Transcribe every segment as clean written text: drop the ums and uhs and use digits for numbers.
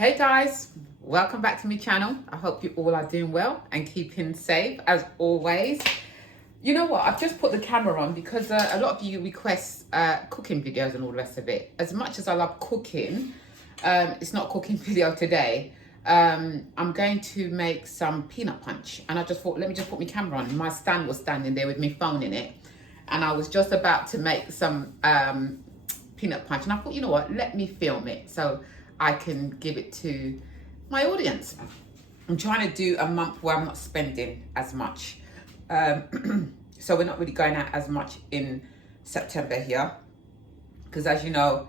Hey guys, welcome back to my channel. I hope you all are doing well and keeping safe as always. You know what, I've just put the camera on because a lot of you request cooking videos and all the rest of it. As much as I love cooking, it's not a cooking video today. I'm going to make some peanut punch, and I just thought, let me just put my camera on. My stand was standing there with my phone in it, and I was just about to make some peanut punch, and I thought, you know what, let me film it so I can give it to my audience. I'm trying to do a month where I'm not spending as much. So we're not really going out as much in September here. Because as you know,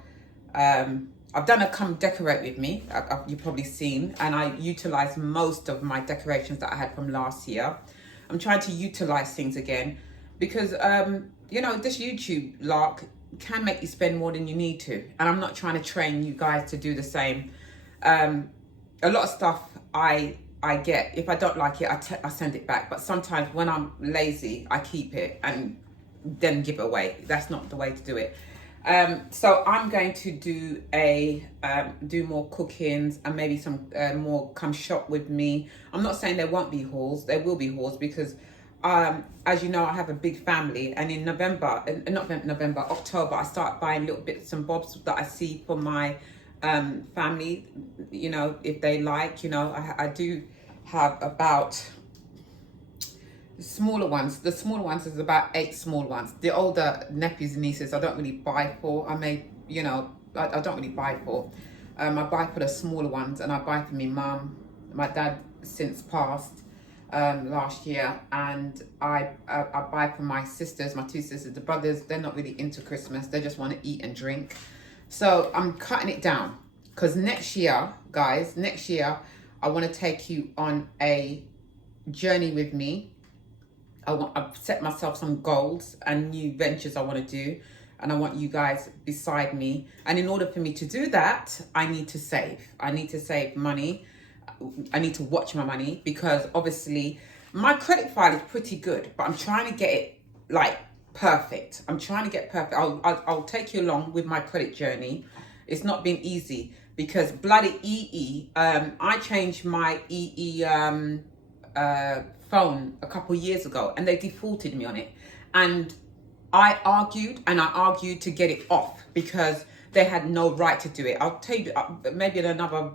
I've done a come decorate with me, you've probably seen, and I utilised most of my decorations that I had from last year. I'm trying to utilise things again because, you know, this YouTube lark can make you spend more than you need to, and I'm not trying to train you guys to do the same. A lot of stuff I get, if I don't like it, I send it back, but sometimes when I'm lazy I keep it and then give it away. That's not the way to do it. So I'm going to do do more cookings and maybe some more come shop with me. I'm not saying there won't be hauls, there will be hauls, because as you know, I have a big family, and in October, I start buying little bits and bobs that I see for my family, you know, if they like, you know. I do have about the smaller ones is about 8 small ones. The older nephews and nieces I don't really buy for. I don't really buy for. I buy for the smaller ones, and I buy for my mum. My dad since passed last year, and I buy for my sisters, my 2 sisters. The brothers, they're not really into Christmas, they just want to eat and drink. So I'm cutting it down, because next year, guys, I want to take you on a journey with me. I've set myself some goals and new ventures I want to do, and I want you guys beside me. And in order for me to do that, I need to save. I need to save money. I need to watch my money, because obviously my credit file is pretty good, but I'm trying to get it like perfect. I'm trying to get perfect. I'll take you along with my credit journey. It's not been easy because bloody I changed my phone a couple of years ago, and they defaulted me on it, and I argued to get it off because they had no right to do it. I'll tell you maybe in another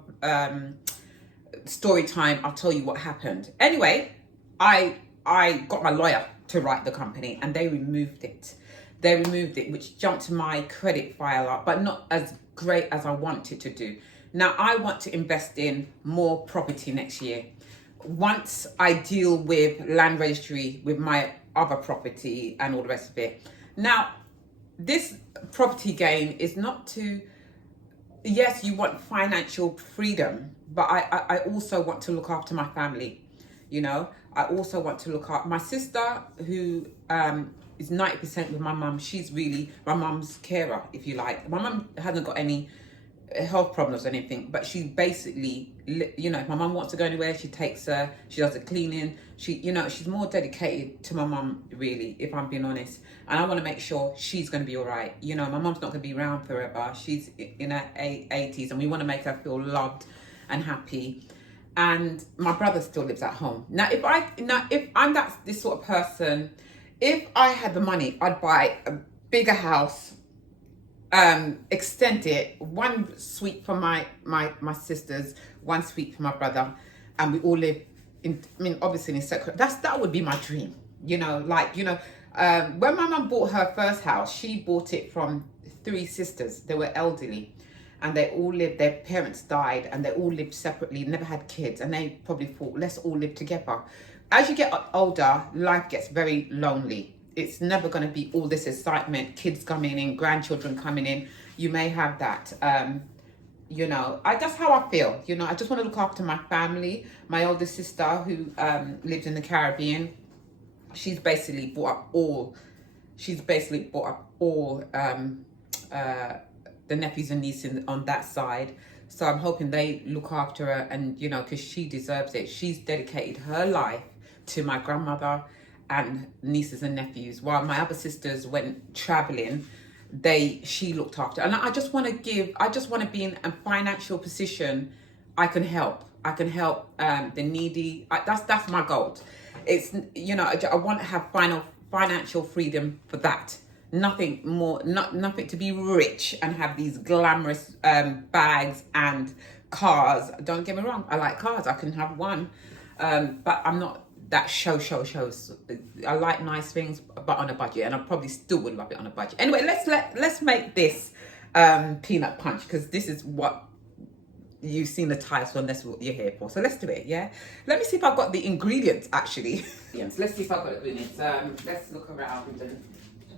story time, I'll tell you what happened. Anyway, I got my lawyer to write the company, and they removed it. Which jumped my credit file up, but not as great as I wanted to do. Now I want to invest in more property next year. Once I deal with land registry with my other property and all the rest of it. Now, this property gain is not to, yes, you want financial freedom, but I also want to look after my family. You know, I also want to look after my sister, who is 90% with my mum. She's really my mum's carer, if you like. My mum hasn't got any health problems or anything, but she basically, you know, if my mum wants to go anywhere, she takes her, she does the cleaning. You know, she's more dedicated to my mum, really, if I'm being honest. And I want to make sure she's going to be all right. You know, my mum's not going to be around forever. She's in her 80s, and we want to make her feel loved and happy. And my brother still lives at home. Now, if I'm this sort of person, if I had the money, I'd buy a bigger house, extend it, 1 suite for my sisters, 1 suite for my brother, and we all live in, I mean, obviously in separate. That would be my dream. You know, like, you know, when my mum bought her first house, she bought it from 3 sisters. They were elderly, and they all lived, their parents died, and they all lived separately, never had kids, and they probably thought, let's all live together. As you get older, life gets very lonely. It's never going to be all this excitement, kids coming in, grandchildren coming in. You may have that. You know, that's how I feel. You know, I just want to look after my family. My older sister, who lives in the Caribbean, she's basically bought up all the nephews and nieces on that side. So I'm hoping they look after her, and, you know, because she deserves it. She's dedicated her life to my grandmother and nieces and nephews, while my other sisters went traveling. She looked after, and I just want to be in a financial position I can help. I can help the needy. That's my goal. It's, you know, I want to have financial freedom for that. Nothing more, nothing to be rich and have these glamorous bags and cars. Don't get me wrong, I like cars. I can have one, but I'm not that shows. I like nice things, but on a budget, and I probably still would love it on a budget. Anyway, let's make this peanut punch, because this is what you've seen the title, and that's what you're here for. So let's do it. Yeah, let me see if I've got the ingredients actually. Let's see if I've got the ingredients. Let's look around and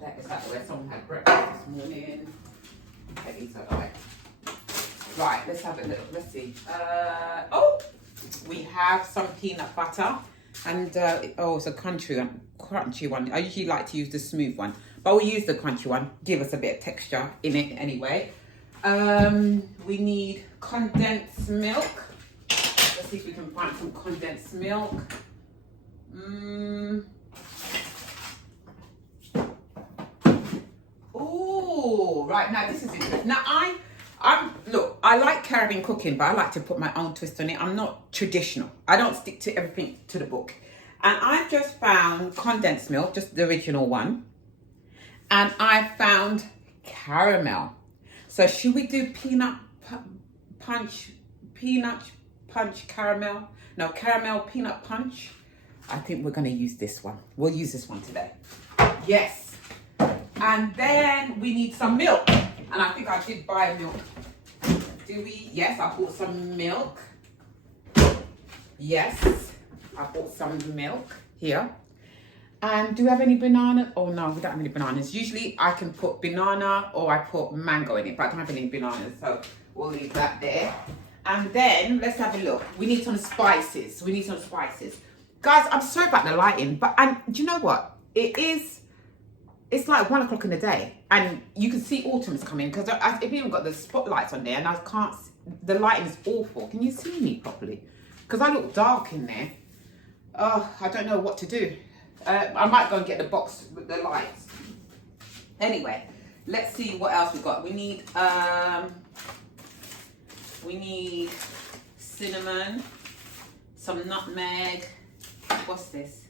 that is that where someone had breakfast this morning. Okay, these are like right. Let's have a look. Let's see. Oh, we have some peanut butter. And oh, it's a crunchy one. I usually like to use the smooth one, but we'll use the crunchy one. Give us a bit of texture in it anyway. We need condensed milk. Let's see if we can find some condensed milk. Oh, right, now this is it. Now look, I like Caribbean cooking, but I like to put my own twist on it. I'm not traditional. I don't stick to everything to the book. And I've just found condensed milk, just the original one. And I found caramel. So should we do peanut punch caramel? No, caramel peanut punch. I think we're gonna use this one. We'll use this one today. Yes. And then we need some milk. And I think I did buy milk. Do we? Yes, I bought some milk. Yes, I bought some milk here. And do we have any banana? Oh no, we don't have any bananas. Usually I can put banana or I put mango in it, but I don't have any bananas, so we'll leave that there. And then let's have a look. We need some spices. Guys, I'm sorry about the lighting, but do you know what? It's like 1 o'clock in the day, and you can see autumn's coming because I've even got the spotlights on there, and I can't. The lighting is awful. Can you see me properly? Because I look dark in there. Oh, I don't know what to do. I might go and get the box with the lights. Anyway, let's see what else we got. We need cinnamon, some nutmeg. What's this?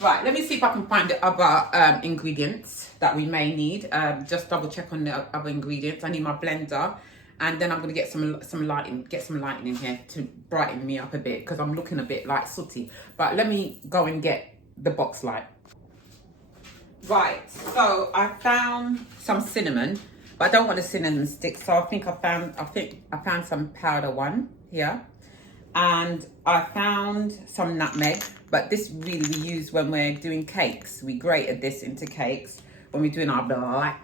Right, let me see if I can find the other ingredients that we may need. Just double check on the other ingredients. I need my blender, and then I'm gonna get some lighting in here to brighten me up a bit because I'm looking a bit like sooty. But let me go and get the box light. Right, so I found some cinnamon, but I don't want the cinnamon stick. So I think I found some powder one here, and I found some nutmeg. But this really we use when we're doing cakes. We grated this into cakes when we're doing our black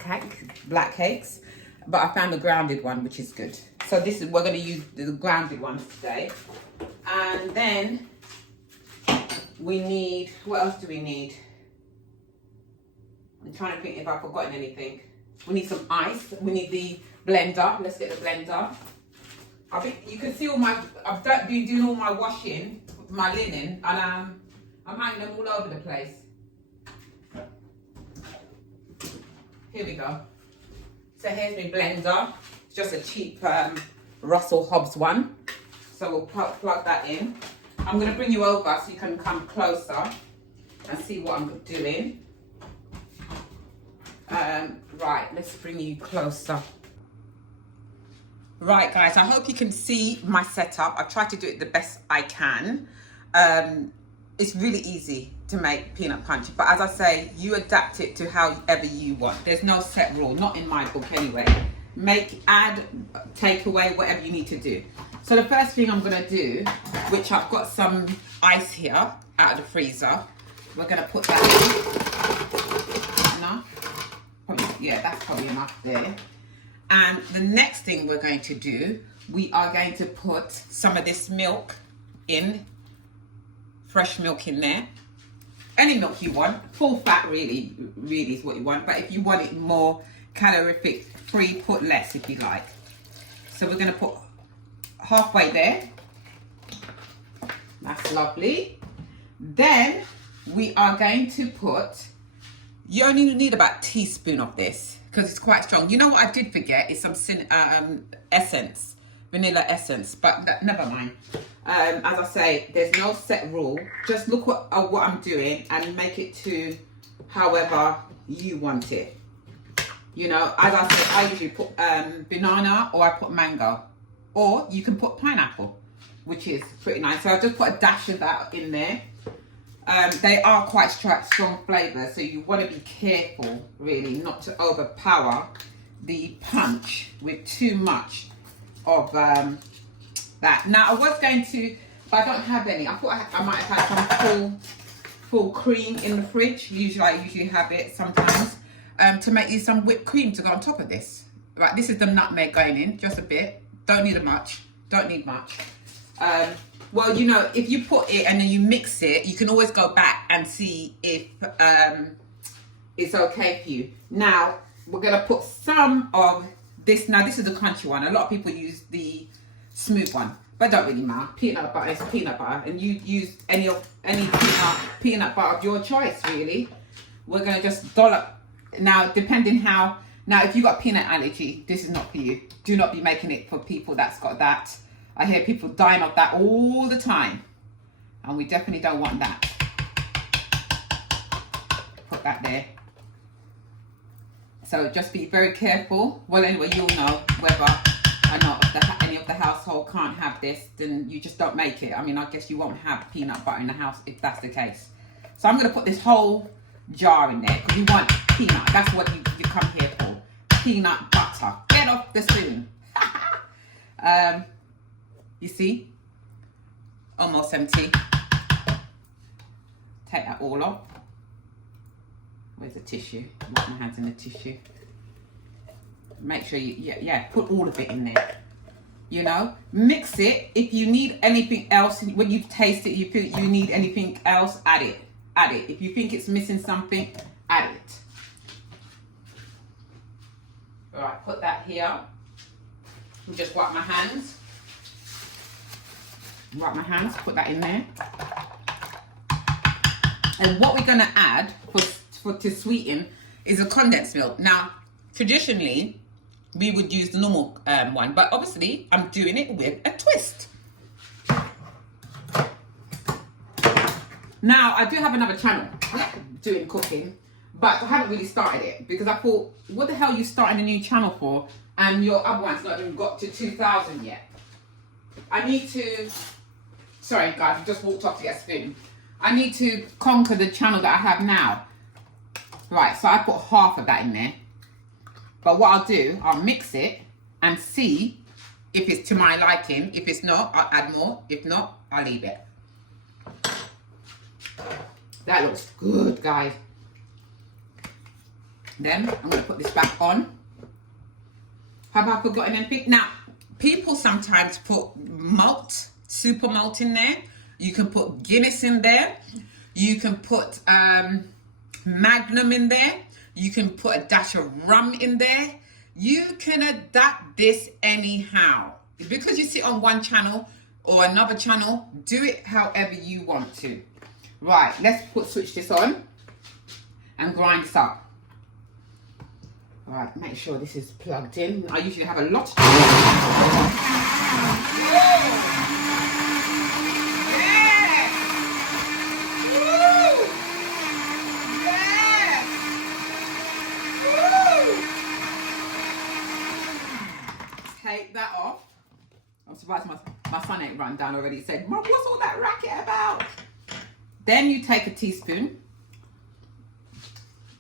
cakes. But I found the grounded one, which is good. So we're going to use the grounded ones today. And then we need, what else do we need? I'm trying to think if I've forgotten anything. We need some ice. We need the blender. Let's get the blender. You can see I've been doing all my washing, my linen, and I'm hanging them all over the place. Here we go. So here's my blender. It's just a cheap Russell Hobbs one. So we'll plug that in. I'm going to bring you over so you can come closer and see what I'm doing. Right, let's bring you closer. Right, guys, I hope you can see my setup. I've tried to do it the best I can. It's really easy to make peanut punch, but as I say, you adapt it to however you want. There's no set rule, not in my book anyway. Make, add, take away, whatever you need to do. So the first thing I'm gonna do, which I've got some ice here out of the freezer, we're gonna put that in. Enough? Probably, yeah, that's probably enough there. And the next thing we're going to do, we are going to put some of this milk in, fresh milk in there. Any milk you want, full fat really is what you want. But if you want it more calorific free, put less if you like. So we're gonna put halfway there. That's lovely. Then we are going to put, you only need about a teaspoon of this because it's quite strong. You know what I did forget is some essence, vanilla essence, but never mind. As I say, there's no set rule. Just look what I'm doing and make it to however you want it. You know, as I said, I usually put banana, or I put mango, or you can put pineapple, which is pretty nice. So I just put a dash of that in there. They are quite strong flavours, so you want to be careful, really, not to overpower the punch with too much of that. Now, I was going to, but I don't have any. I thought I might have had some full cream in the fridge. I usually have it sometimes, to make you some whipped cream to go on top of this. Right, this is the nutmeg going in, just a bit. Don't need much. Don't need much. Well, you know, if you put it and then you mix it, you can always go back and see if it's okay for you. Now, we're going to put some of this. Now, this is the crunchy one. A lot of people use the smooth one, but don't really matter. Peanut butter is peanut butter, and you use any peanut butter of your choice, really. We're going to just dollop. Now, depending how... Now, if you've got peanut allergy, this is not for you. Do not be making it for people that's got that. I hear people dying of that all the time. And we definitely don't want that. Put that there. So just be very careful. Well, anyway, you'll know whether or not if any of the household can't have this, then you just don't make it. I mean, I guess you won't have peanut butter in the house if that's the case. So I'm going to put this whole jar in there because you want peanut. That's what you come here for. Peanut butter. Get off the spoon. You see? Almost empty. Take that all off. Where's the tissue? Wash my hands in the tissue. Make sure you, put all of it in there. You know? Mix it. If you need anything else, when you've tasted it, you feel you need anything else, add it. Add it. If you think it's missing something, add it. Alright, put that here. Just wipe my hands. Wipe my hands, put that in there. And what we're going to add to sweeten is a condensed milk. Now, traditionally, we would use the normal one, but obviously, I'm doing it with a twist. Now, I do have another channel doing cooking, but I haven't really started it because I thought, what the hell are you starting a new channel for? And your other one's not even got to 2,000 yet. I need to... Sorry, guys, I just walked off to get a spoon. I need to conquer the channel that I have now. Right, so I put half of that in there. But what I'll do, I'll mix it and see if it's to my liking. If it's not, I'll add more. If not, I'll leave it. That looks good, guys. Then I'm going to put this back on. Have I forgotten anything? Now, people sometimes put malt, super malt in there. You can put Guinness in there. You can put Magnum in there. You can put a dash of rum in there. You can adapt this anyhow. Because you sit on one channel or another channel, do it however you want to. Right, let's switch this on and grind this up. All right, make sure this is plugged in. I usually have a lot. Take that off. I'm surprised my son ain't run down already. He said, Mom, what's all that racket about? Then you take a teaspoon.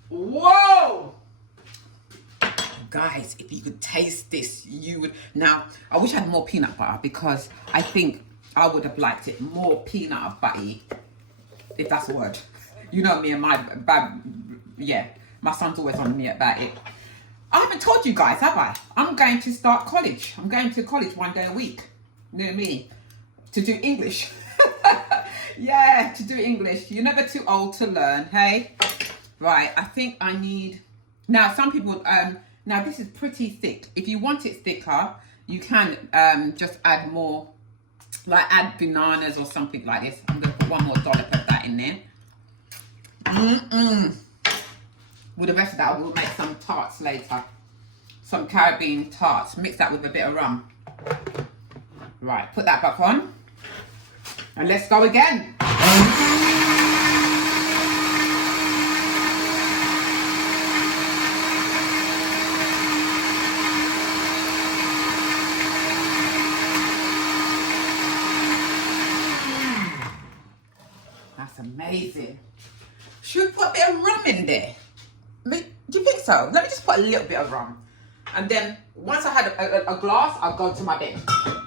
Whoa! Guys, if you could taste this, you would. Now, I wish I had more peanut butter because I think I would have liked it more peanut buttery, if that's a word. You know me and my bad, yeah, my son's always on me about it. I haven't told you guys, have I? I'm going to start college. I'm going to college one day a week. You know me? To do English. Yeah, to do English. You're never too old to learn, hey? Right, I think I need... Now, some people... Now, this is pretty thick. If you want it thicker, you can just add more... Like, add bananas or something like this. I'm going to put one more dollop of that in there. With the rest of that, we'll make some tarts later. Some Caribbean tarts. Mix that with a bit of rum. Right, put that back on. And let's go again. That's amazing. Should we put a bit of rum in there? Do you think so? Let me just put a little bit of rum. And then once I had a glass, I'll go to my bed.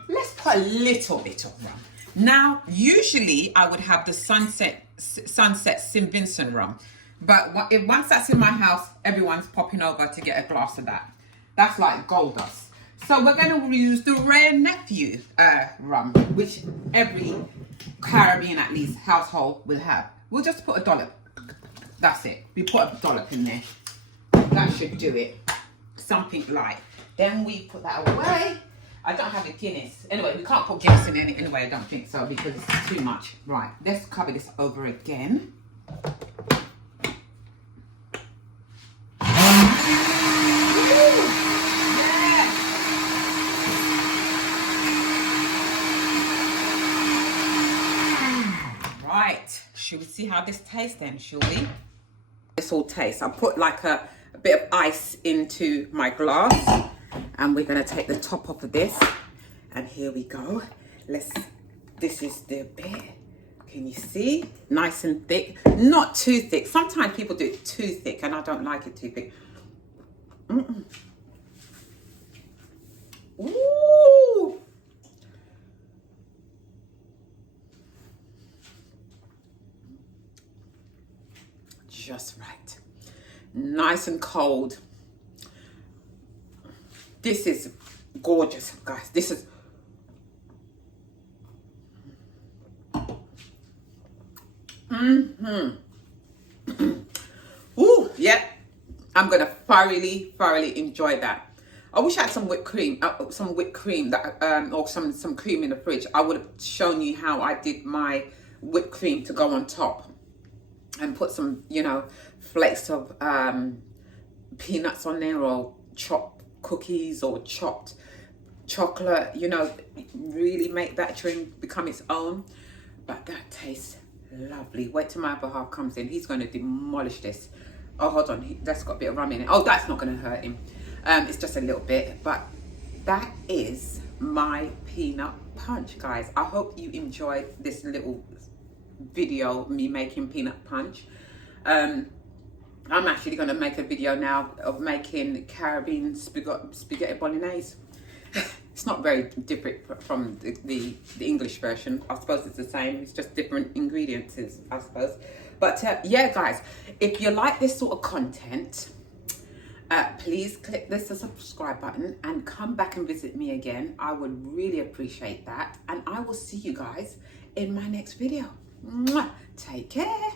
Let's put a little bit of rum. Now, usually I would have the Sunset St. Vincent rum. But once that's in my house, everyone's popping over to get a glass of that. That's like gold dust. So we're going to use the Rare Nephew rum, which every Caribbean, at least, household will have. We'll just put a dollop. That's it. We put a dollop in there. That should do it. Something light. Then we put that away. I don't have a Guinness. Anyway, we can't put Guinness in it anyway. I don't think so because it's too much. Right. Let's cover this over again. Right. Should we see how this tastes then, shall we? This all tastes. I put like a bit of ice into my glass. And we're going to take the top off of this. And here we go. This is the bit. Can you see? Nice and thick. Not too thick. Sometimes people do it too thick and I don't like it too thick. Ooh. Just right. Nice and cold. This is gorgeous, guys. This is... Ooh, yeah. I'm going to thoroughly enjoy that. I wish I had some whipped cream, that or some cream in the fridge. I would have shown you how I did my whipped cream to go on top. And put some, you know, flakes of peanuts on there, or chopped cookies or chopped chocolate, you know, really make that drink become its own. But that tastes lovely. Wait till my other half comes in. He's going to demolish this. Oh, hold on. That's got a bit of rum in it. Oh, that's not going to hurt him. It's just a little bit. But that is my peanut punch, guys. I hope you enjoyed this little video of me making peanut punch. I'm actually going to make a video now of making Caribbean spaghetti bolognese. It's not very different from the English version. I suppose it's the same. It's just different ingredients, I suppose. But yeah, guys, if you like this sort of content, please click the subscribe button and come back and visit me again. I would really appreciate that. And I will see you guys in my next video. Mwah. Take care.